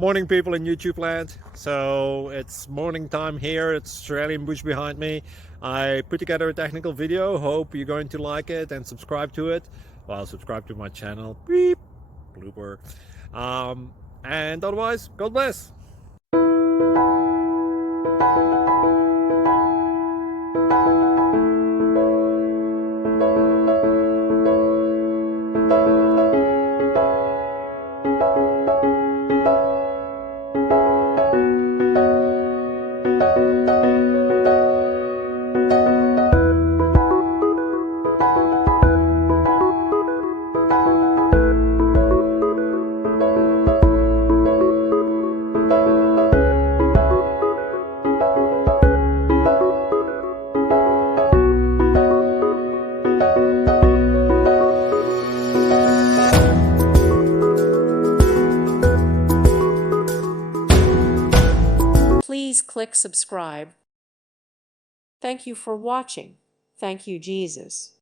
Morning, people in YouTube land. So it's morning time here. It's Australian bush behind me. I put together a technical video. Hope you're going to like it and subscribe to it. Well, subscribe to my channel. Beep. Blooper. And otherwise, God bless. Please click subscribe. Thank you for watching. Thank you, Jesus.